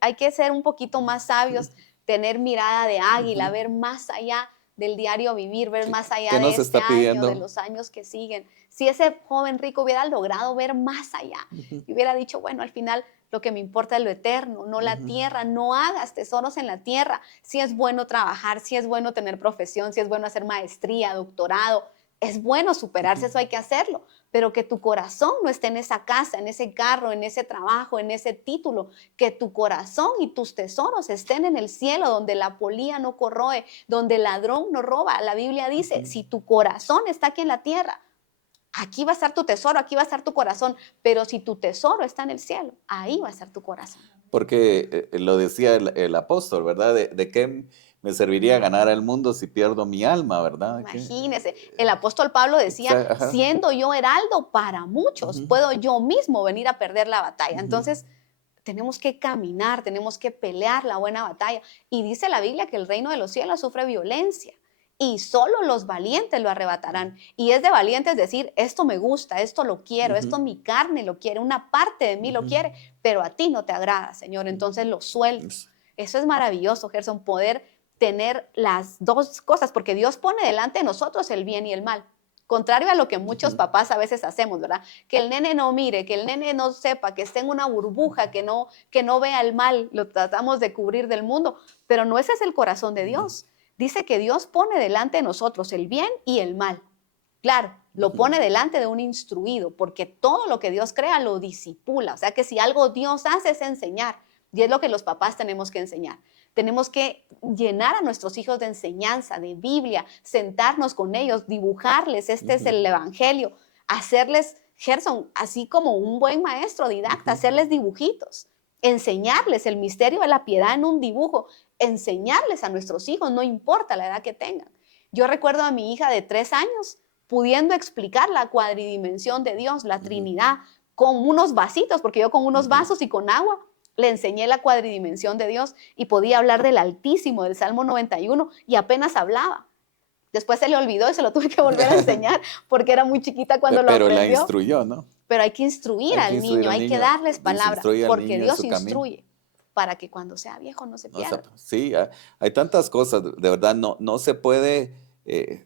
hay que ser un poquito más sabios, tener mirada de águila, Ujú. ver más allá del diario vivir, ver ¿Qué, más allá qué de nos este está año, de pidiendo? los años que siguen. Si ese joven rico hubiera logrado ver más allá Ujú, y hubiera dicho, bueno, al final lo que me importa es lo eterno, no la ujú, tierra, no hagas tesoros en la tierra. Si es bueno trabajar, si es bueno tener profesión, si es bueno hacer maestría, doctorado, Es bueno superarse, eso hay que hacerlo, pero que tu corazón no esté en esa casa, en ese carro, en ese trabajo, en ese título, que tu corazón y tus tesoros estén en el cielo, donde la polía no corroe, donde el ladrón no roba. La Biblia dice, si tu corazón está aquí en la tierra, aquí va a estar tu tesoro, aquí va a estar tu corazón, pero si tu tesoro está en el cielo, ahí va a estar tu corazón. Porque lo decía el apóstol, ¿verdad? ¿De qué me serviría ganar al mundo si pierdo mi alma, verdad? Imagínese, el apóstol Pablo decía, Ajá. siendo yo heraldo para muchos, Ujú, puedo yo mismo venir a perder la batalla. ujú, Entonces, tenemos que caminar, tenemos que pelear la buena batalla. Y dice la Biblia que el reino de los cielos sufre violencia y solo los valientes lo arrebatarán. Y es de valientes decir, esto me gusta, esto lo quiero, ujú, esto mi carne lo quiere, una parte de mí lo ujú. quiere, pero a ti no te agrada, Señor, entonces lo suelto. Es- Eso es maravilloso, Gerson, poder tener las dos cosas, porque Dios pone delante de nosotros el bien y el mal. Contrario a lo que muchos ujú, papás a veces hacemos, ¿verdad? Que el nene no mire, que el nene no sepa, que esté en una burbuja, que no vea el mal, lo tratamos de cubrir del mundo, pero no ese es el corazón de ujú, Dios. Dice que Dios pone delante de nosotros el bien y el mal. Claro, lo ujú. pone delante de un instruido, porque todo lo que Dios crea lo disipula. O sea que si algo Dios hace es enseñar, y es lo que los papás tenemos que enseñar. Tenemos que llenar a nuestros hijos de enseñanza, de Biblia, sentarnos con ellos, dibujarles, este es Ujú, el Evangelio, hacerles, Gerson, así como un buen maestro didacta, ujú, hacerles dibujitos, enseñarles el misterio de la piedad en un dibujo, enseñarles a nuestros hijos, no importa la edad que tengan. Yo recuerdo a mi hija de 3 años pudiendo explicar la cuadridimensión de Dios, la ujú, Trinidad, con unos vasitos, porque yo con unos ujú. vasos y con agua le enseñé la cuadridimensión de Dios y podía hablar del Altísimo, del Salmo 91 y apenas hablaba. Después se le olvidó y se lo tuve que volver a enseñar porque era muy chiquita cuando lo Pero la aprendió. instruyó, ¿no? Pero hay que instruir Hay que al instruir niño, al hay que niño, darles dice, palabra, instruye al porque niño en Dios su camino. instruye para que cuando sea viejo no se O sea, pierda. sí, hay tantas cosas, de verdad, no se puede, eh,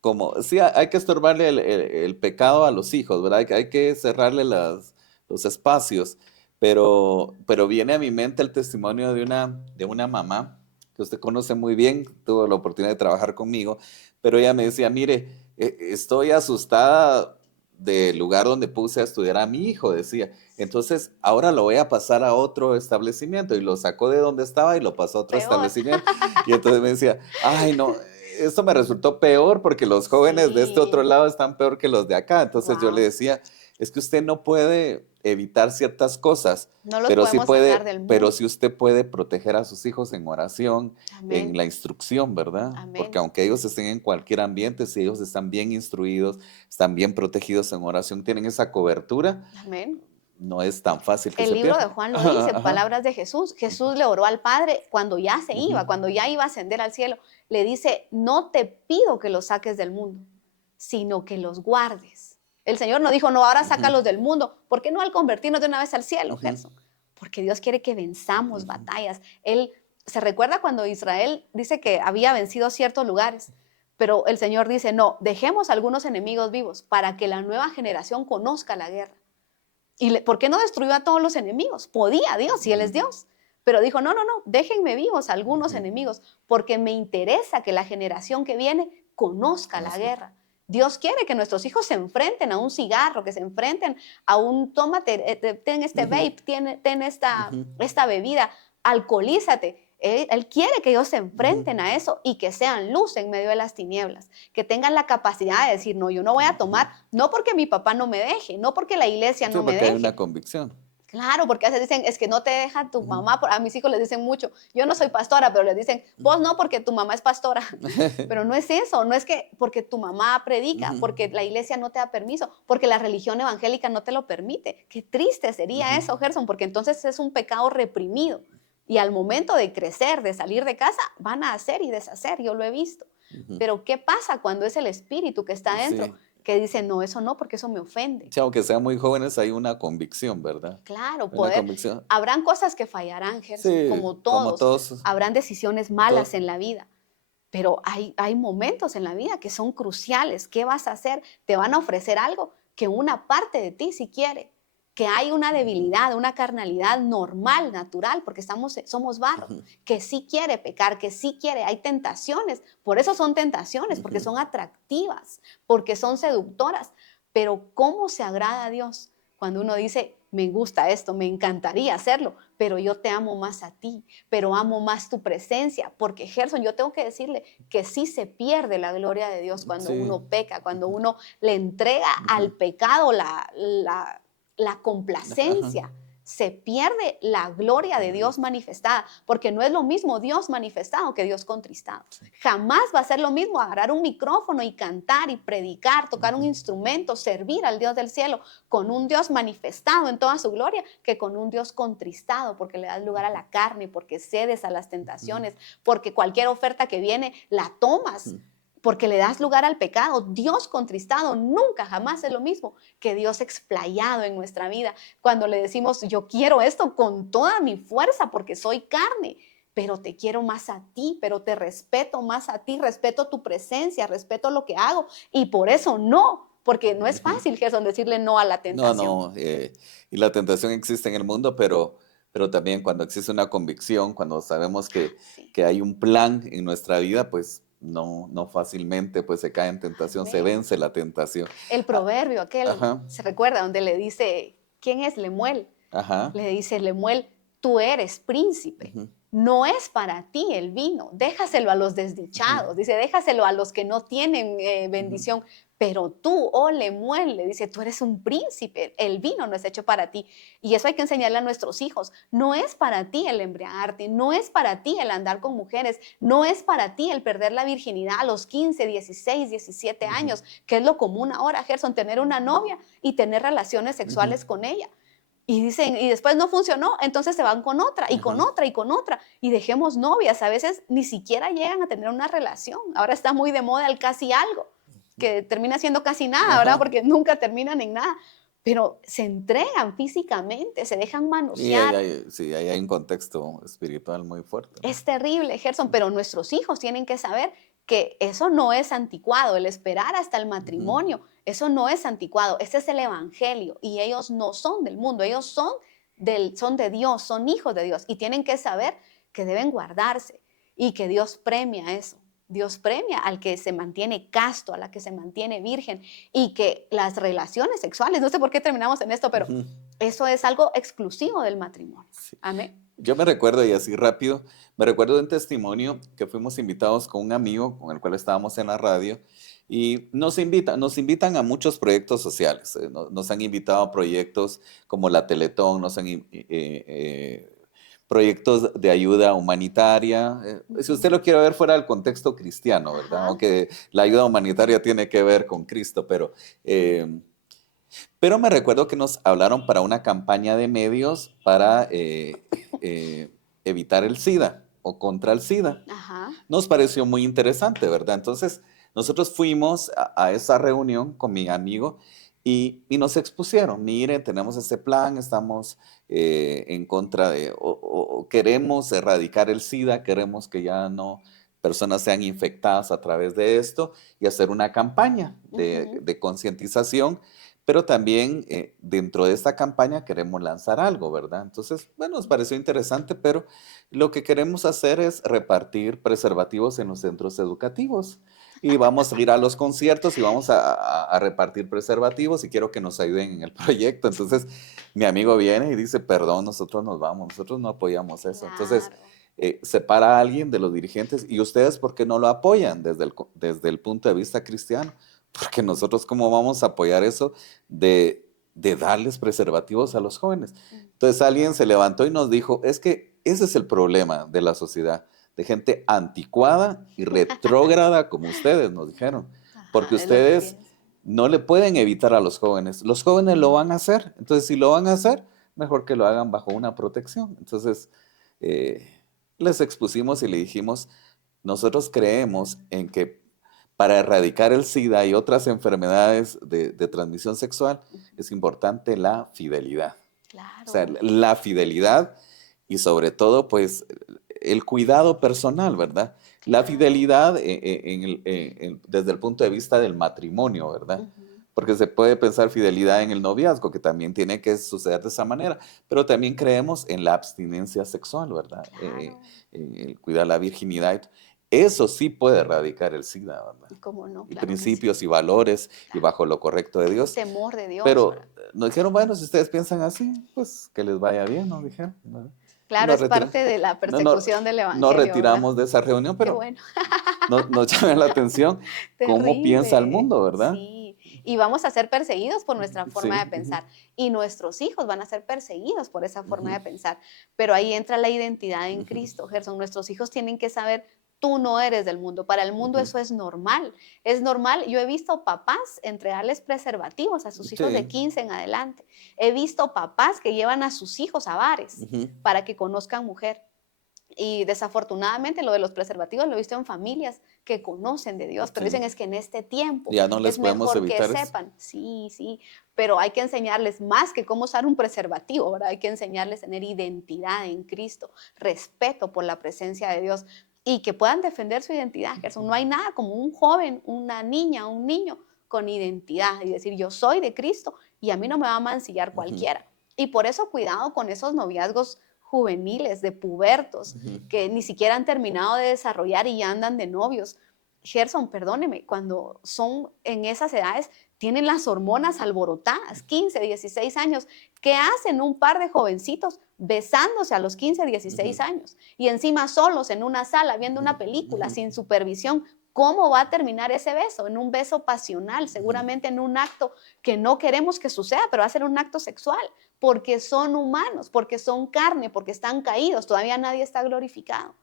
como, sí, hay que estorbarle el pecado a los hijos, ¿verdad? Hay que cerrarle los espacios, pero viene a mi mente el testimonio de una mamá que usted conoce muy bien, tuvo la oportunidad de trabajar conmigo, pero ella me decía, mire, estoy asustada del lugar donde puse a estudiar a mi hijo, decía. Entonces, ahora lo voy a pasar a otro establecimiento y lo sacó de donde estaba y lo pasó a otro Peor. establecimiento. Y entonces me decía, ay, no, esto me resultó peor porque los jóvenes de este otro Sí, lado están peor que los de acá. Entonces yo le wow. decía, es que usted no puede evitar ciertas cosas, No los podemos sacar del pero mundo. sí usted puede proteger a sus hijos en oración, en Amén, la instrucción, ¿verdad? Porque amén, aunque ellos estén en cualquier ambiente, si ellos están bien instruidos, están bien protegidos en oración, tienen esa cobertura, amén. no es tan fácil que El se libro de pierda. Juan lo Ajá, dice, ajá. palabras de Jesús. Jesús le oró al Padre cuando ya se Ujú, iba, cuando ya iba a ascender al cielo. Le dice, no te pido que los saques del mundo, sino que los guardes. El Señor no dijo, no, ahora ujú, sácalos del mundo. ¿Por qué no al convertirnos de una vez al cielo, ujú, Gerson? Porque Dios quiere que venzamos ujú, batallas. Él se recuerda cuando Israel dice que había vencido ciertos lugares, pero el Señor dice, no, dejemos algunos enemigos vivos para que la nueva generación conozca la guerra. ¿Por qué no destruyó a todos los enemigos? Podía Dios, si Él es ujú, Dios. Pero dijo, no, no, no, déjenme vivos algunos ujú. enemigos, porque me interesa que la generación que viene conozca la Conozco. guerra. Dios quiere que nuestros hijos se enfrenten a un cigarro, que se enfrenten a un, tómate, ten este Ujú, vape, ten esta, ujú, esta bebida, alcoholízate. Él quiere que ellos se ujú, enfrenten a eso y que sean luz en medio de las tinieblas, que tengan la capacidad de decir, no, yo no voy a ujú. tomar, no porque mi papá no me deje, no porque la iglesia Sí, no me porque hay una deje. convicción. Claro, porque a veces dicen, es que no te deja tu Ujú, mamá, a mis hijos les dicen mucho, yo no soy pastora, pero les dicen, vos no porque tu mamá es pastora, pero no es eso, no es que porque tu mamá predica, ujú, porque la iglesia no te da permiso, porque la religión evangélica no te lo permite. Qué triste sería ujú, eso, Gerson, porque entonces es un pecado reprimido. Y al momento de crecer, de salir de casa, van a hacer y deshacer, yo lo he visto. ujú. Pero ¿qué pasa cuando es el espíritu que está dentro Sí. que dice, no, eso no, porque eso me ofende? Sí, aunque sean muy jóvenes, hay una convicción, ¿verdad? Claro, Hay una poder. convicción. Habrán cosas que fallarán, Gerson, Sí, como como todos. todos, Habrán decisiones malas todo. en la vida, pero hay momentos en la vida que son cruciales. ¿Qué vas a hacer? Te van a ofrecer algo que una parte de ti sí quiere, que hay una debilidad, una carnalidad normal, natural, porque somos barro, que sí quiere pecar, que sí quiere, hay tentaciones, por eso son tentaciones, porque son atractivas, porque son seductoras, pero ¿cómo se agrada a Dios? Cuando uno dice, me gusta esto, me encantaría hacerlo, pero yo te amo más a ti, pero amo más tu presencia, porque Gerson, yo tengo que decirle que sí se pierde la gloria de Dios cuando Sí. uno peca, cuando uno le entrega al pecado la complacencia. Se pierde la gloria de Dios manifestada, porque no es lo mismo Dios manifestado que Dios contristado. Jamás va a ser lo mismo agarrar un micrófono y cantar y predicar, tocar un instrumento, servir al Dios del cielo con un Dios manifestado en toda su gloria, que con un Dios contristado, porque le das lugar a la carne, porque cedes a las tentaciones, porque cualquier oferta que viene la tomas, porque le das lugar al pecado. Dios contristado nunca, jamás es lo mismo que Dios explayado en nuestra vida. Cuando le decimos, yo quiero esto con toda mi fuerza porque soy carne, pero te quiero más a ti, pero te respeto más a ti, respeto tu presencia, respeto lo que hago y por eso no, porque no es fácil, Gerson, decirle no a la No, tentación. y la tentación existe en el mundo, pero también cuando existe una convicción, cuando sabemos Sí. que hay un plan en nuestra vida, pues no fácilmente pues se cae en tentación, se Amén. vence la tentación. El Ah, proverbio aquel, ajá, ¿se recuerda? Donde le dice, ¿quién es Lemuel? ajá, Le dice Lemuel, tú eres príncipe. ujú, No es para ti el vino, déjaselo a los desdichados, dice, déjaselo a los que no tienen ujú, bendición, pero tú, oh Lemuel, le dice, tú eres un príncipe, el vino no es hecho para ti. Y eso hay que enseñarle a nuestros hijos, no es para ti el embriagarte, no es para ti el andar con mujeres, no es para ti el perder la virginidad a los 15, 16, 17 ujú, años, que es lo común ahora, Gerson, tener una novia y tener relaciones ujú, sexuales con ella. Y dicen, y después no funcionó, entonces se van con otra y con ajá, otra y con otra. Y dejemos novias, a veces ni siquiera llegan a tener una relación. Ahora está muy de moda el casi algo, que termina siendo casi nada, ¿verdad? ajá. Porque nunca terminan en nada. Pero se entregan físicamente, se dejan Y manosear. sí, ahí hay un contexto espiritual muy fuerte, ¿no? Es terrible, Gerson, pero nuestros hijos tienen que saber que eso no es anticuado, el esperar hasta el Ujú, matrimonio, eso no es anticuado, ese es el evangelio y ellos no son del mundo, ellos son de Dios, son hijos de Dios y tienen que saber que deben guardarse y que Dios premia eso. Dios premia al que se mantiene casto, a la que se mantiene virgen y que las relaciones sexuales, no sé por qué terminamos en esto, pero ujú, eso es algo exclusivo del matrimonio. sí. Amén. Yo me recuerdo, y así rápido, me recuerdo de un testimonio que fuimos invitados con un amigo con el cual estábamos en la radio y nos invitan a muchos proyectos sociales. Nos han invitado a proyectos como la Teletón, proyectos de ayuda humanitaria. Si usted Ujú. lo quiere ver fuera del contexto cristiano, ¿verdad? Ajá. Aunque la ayuda humanitaria tiene que ver con Cristo, eh, pero me recuerdo que nos hablaron para una campaña de medios para evitar el SIDA o contra el SIDA. Ajá. Nos pareció muy interesante, ¿verdad? Entonces, nosotros fuimos a esa reunión con mi amigo y nos expusieron, mire, tenemos este plan, estamos en contra de, o queremos erradicar el SIDA, queremos que ya no personas sean infectadas a través de esto y hacer una campaña Ujú. de concientización, pero también dentro de esta campaña queremos lanzar algo, ¿verdad? Entonces, bueno, nos pareció interesante, pero lo que queremos hacer es repartir preservativos en los centros educativos. Y vamos a ir a los conciertos y vamos a repartir preservativos y quiero que nos ayuden en el proyecto. Entonces, mi amigo viene y dice, perdón, nosotros nos vamos, nosotros no apoyamos eso. Entonces, Claro. separa a alguien de los dirigentes y ustedes, ¿por qué no lo apoyan desde el punto de vista cristiano? Porque nosotros, ¿cómo vamos a apoyar eso de darles preservativos a los jóvenes? Mm. Entonces alguien se levantó y nos dijo, es que ese es el problema de la sociedad, de gente anticuada y retrógrada como ustedes, nos dijeron, porque Ajá, es lo que ustedes tienes. no le pueden evitar a los jóvenes lo van a hacer, entonces si lo van a hacer, mejor que lo hagan bajo una protección. Entonces eh, les expusimos y le dijimos, nosotros creemos en que para erradicar el SIDA y otras enfermedades de transmisión sexual Ujú. es importante la fidelidad. O sea, Claro. la fidelidad y sobre todo, pues, el cuidado personal, ¿verdad? La Claro. fidelidad desde el punto de vista del matrimonio, ¿verdad? Ujú. porque se puede pensar fidelidad en el noviazgo, que también tiene que suceder de esa manera, pero también creemos en la abstinencia sexual, ¿verdad? Claro. En el cuidar la virginidad. Eso sí puede erradicar el SIDA, ¿verdad? ¿Y cómo no? Y Claro que sí. principios y valores y Claro. bajo lo correcto de Un Dios. temor de Dios, ¿verdad? Pero nos dijeron, bueno, si ustedes piensan así, pues que les vaya bien, nos dijeron, ¿verdad? Y Claro, es parte de la no, no, persecución del nos evangelio, ¿verdad? retiramos de esa reunión, Qué pero bueno. nos llama la atención cómo piensa el Terrible. mundo, ¿verdad? Sí. Y vamos a ser perseguidos por nuestra forma Sí. de pensar. Y nuestros hijos van a ser perseguidos por esa forma Ujú, de pensar. Pero ahí entra la identidad en ujú, Cristo, Gerson. Nuestros hijos tienen que saber, tú no eres del mundo. Para el mundo ujú. eso es normal. Es normal. Yo he visto papás entregarles preservativos a sus hijos de Sí. 15 en adelante. He visto papás que llevan a sus hijos a bares Ujú. para que conozcan mujer. Y desafortunadamente lo de los preservativos lo he visto en familias que conocen de Dios, pero Sí. dicen es que en este tiempo Ya no les es podemos mejor que evitar eso. sepan. Sí, sí, pero hay que enseñarles más que cómo usar un preservativo, ¿verdad? Hay que enseñarles a tener identidad en Cristo, respeto por la presencia de Dios y que puedan defender su identidad, Gerson. No hay nada como un joven, una niña, un niño con identidad y decir yo soy de Cristo y a mí no me va a mancillar Ujú, cualquiera. Y por eso cuidado con esos noviazgos juveniles, de pubertos, ujú. que ni siquiera han terminado de desarrollar y ya andan de novios. Gerson, perdóneme, cuando son en esas edades, tienen las hormonas alborotadas, 15, 16 años. ¿Qué hacen un par de jovencitos besándose a los 15, Ujú, 16 años? Y encima solos en una sala viendo ujú, una película ujú, sin supervisión. ¿Cómo va a terminar ese beso? En un beso pasional, ujú. seguramente en un acto que no queremos que suceda, pero va a ser un acto sexual porque son humanos, porque son carne, porque están caídos, todavía nadie está glorificado.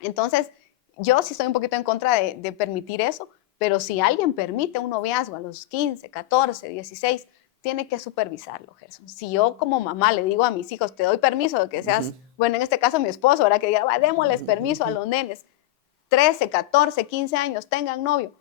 Entonces, yo sí estoy un poquito en contra de permitir eso, pero si alguien permite un noviazgo a los 15, 14, 16, tiene que supervisarlo, Gerson. Si yo como mamá le digo a mis hijos, te doy permiso de que seas, Ujú, bueno, en este caso mi esposo, ahora que diga, "Va, démosles permiso a ujú, los nenes, 13, 14, 15 años, tengan novio,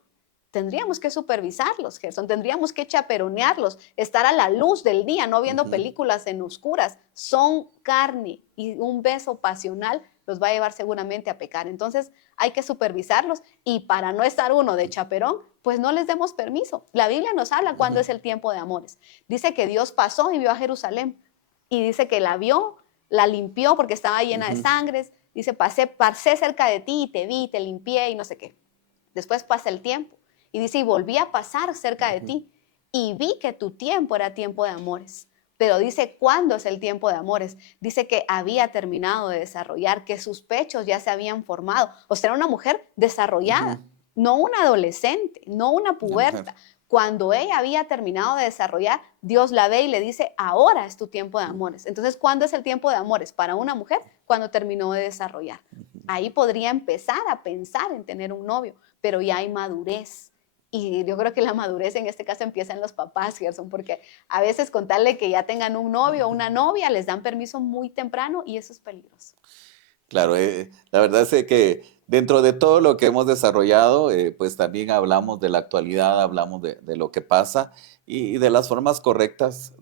tendríamos que supervisarlos, Gerson, tendríamos que chaperonearlos, estar a la luz del día, no viendo ujú. películas en oscuras. Son carne y un beso pasional los va a llevar seguramente a pecar. Entonces hay que supervisarlos y para no estar uno de chaperón, pues no les demos permiso. La Biblia nos habla cuando Ujú, es el tiempo de amores. Dice que Dios pasó y vio a Jerusalén y dice que la vio, la limpió porque estaba llena de ujú, sangres. Dice, pasé cerca de ti y te vi, te limpié y no sé qué. Después pasa el tiempo y dice, y volví a pasar cerca de ujú, ti y vi que tu tiempo era tiempo de amores. Pero dice, ¿cuándo es el tiempo de amores? Dice que había terminado de desarrollar, que sus pechos ya se habían formado. O sea, era una mujer ujú. desarrollada, no una adolescente, no una Una mujer. puberta. Cuando ella había terminado de desarrollar, Dios la ve y le dice, ahora es tu tiempo de Ujú, amores. Entonces, ¿cuándo es el tiempo de amores? Para una mujer, cuando terminó de desarrollar. ujú. Ahí podría empezar a pensar en tener un novio, pero ya hay madurez. Y yo creo que la madurez en este caso empieza en los papás, Gerson, porque a veces contarle que ya tengan un novio o una novia, les dan permiso muy temprano y eso es peligroso. Claro, la verdad es que dentro de todo lo que hemos desarrollado, pues también hablamos de la actualidad, hablamos de lo que pasa y de las formas correctas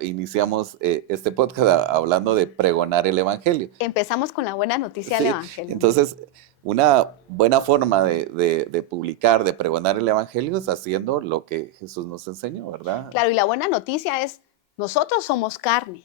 iniciamos este podcast hablando de pregonar el Evangelio. Empezamos con la buena noticia del Sí, Evangelio, ¿no? entonces una buena forma de publicar, de pregonar el Evangelio es haciendo lo que Jesús nos enseñó, ¿verdad? Claro, y la buena noticia es, nosotros somos carne,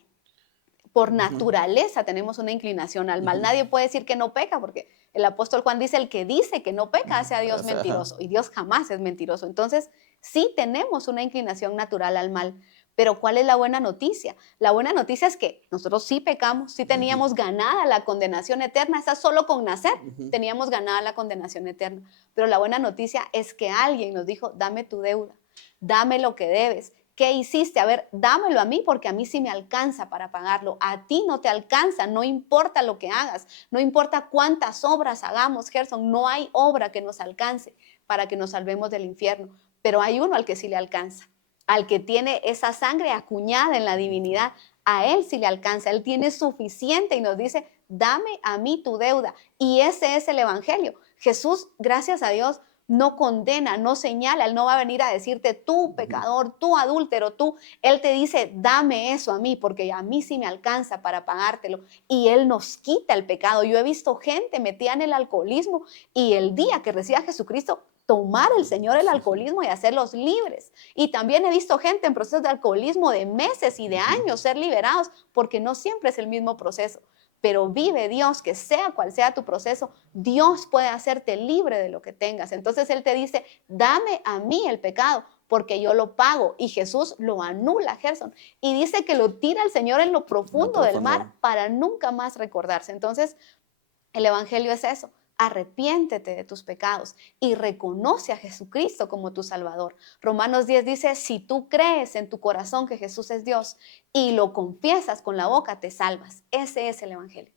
por Ujú, naturaleza tenemos una inclinación al mal. ujú, Nadie puede decir que no peca, porque el apóstol Juan dice, el que dice que no peca ujú. hace a Dios O sea, ajá. mentiroso, y Dios jamás es mentiroso. Entonces, sí tenemos una inclinación natural al mal, pero ¿cuál es la buena noticia? La buena noticia es que nosotros sí pecamos, sí Ujú, teníamos ganada la condenación eterna, esa solo con nacer ujú, teníamos ganada la condenación eterna, pero la buena noticia es que alguien nos dijo, dame tu deuda, dame lo que debes. ¿Qué hiciste? A ver, dámelo a mí porque a mí sí me alcanza para pagarlo. A ti no te alcanza, no importa lo que hagas, no importa cuántas obras hagamos, Gerson, no hay obra que nos alcance para que nos salvemos del infierno, pero hay uno al que sí le alcanza, al que tiene esa sangre acuñada en la divinidad, a él sí le alcanza, él tiene suficiente y nos dice, dame a mí tu deuda. Y ese es el Evangelio. Jesús, gracias a Dios, no condena, no señala, Él no va a venir a decirte, tú ujú. pecador, tú adúltero, tú. Él te dice, dame eso a mí, porque a mí sí me alcanza para pagártelo. Y Él nos quita el pecado. Yo he visto gente metida en el alcoholismo y el día que recibe a Jesucristo, tomar el Señor el alcoholismo y hacerlos libres. Y también he visto gente en procesos de alcoholismo de meses y de años ser liberados, porque no siempre es el mismo proceso. Pero vive Dios, que sea cual sea tu proceso, Dios puede hacerte libre de lo que tengas. Entonces Él te dice, dame a mí el pecado, porque yo lo pago. Y Jesús lo anula, Gerson. Y dice que lo tira el Señor en lo profundo del mar para nunca más recordarse. Entonces, el Evangelio es eso. Arrepiéntete de tus pecados y reconoce a Jesucristo como tu Salvador. Romanos 10 dice, si tú crees en tu corazón que Jesús es Dios y lo confiesas con la boca, te salvas. Ese es el Evangelio.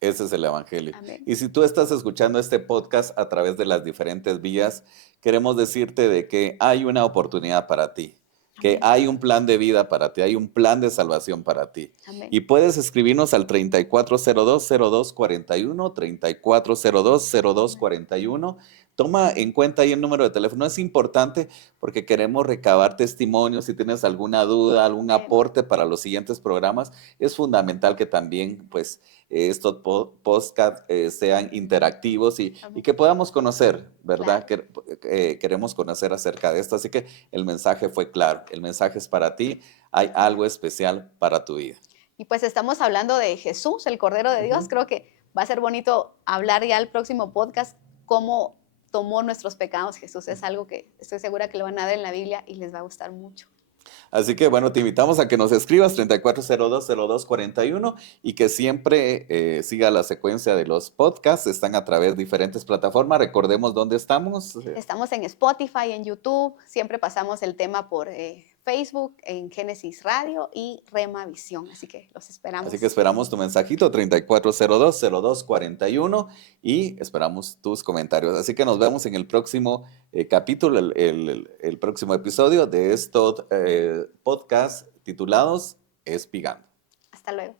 Ese es el Evangelio. Amén. Y si tú estás escuchando este podcast a través de las diferentes vías, queremos decirte de que hay una oportunidad para ti, que Amén. hay un plan de vida para ti, hay un plan de salvación para ti. Amén. Y puedes escribirnos al 3402-0241, 3402-0241. Toma en cuenta ahí el número de teléfono. Es importante porque queremos recabar testimonios. Si tienes alguna duda, algún Amén. aporte para los siguientes programas, es fundamental que también pues, estos podcasts sean interactivos y Amén. que podamos conocer, ¿verdad? Claro. Queremos conocer acerca de esto. Así que el mensaje fue claro. El mensaje es para ti. Hay algo especial para tu vida. Y pues estamos hablando de Jesús, el Cordero de Dios. Creo que va a ser bonito hablar ya el próximo podcast cómo tomó nuestros pecados Jesús. Es algo que estoy segura que lo van a ver en la Biblia y les va a gustar mucho. Así que bueno, te invitamos a que nos escribas 3402-0241 y que siempre siga la secuencia de los podcasts. Están a través de diferentes plataformas. Recordemos dónde estamos. Estamos en Spotify, en YouTube. Siempre pasamos el tema por Facebook, en Génesis Radio y Rema Visión. Así que los esperamos. Así que esperamos tu mensajito 3402-0241 y esperamos tus comentarios. Así que nos vemos en el próximo capítulo, el próximo episodio de estos podcasts titulados Espigando. Hasta luego.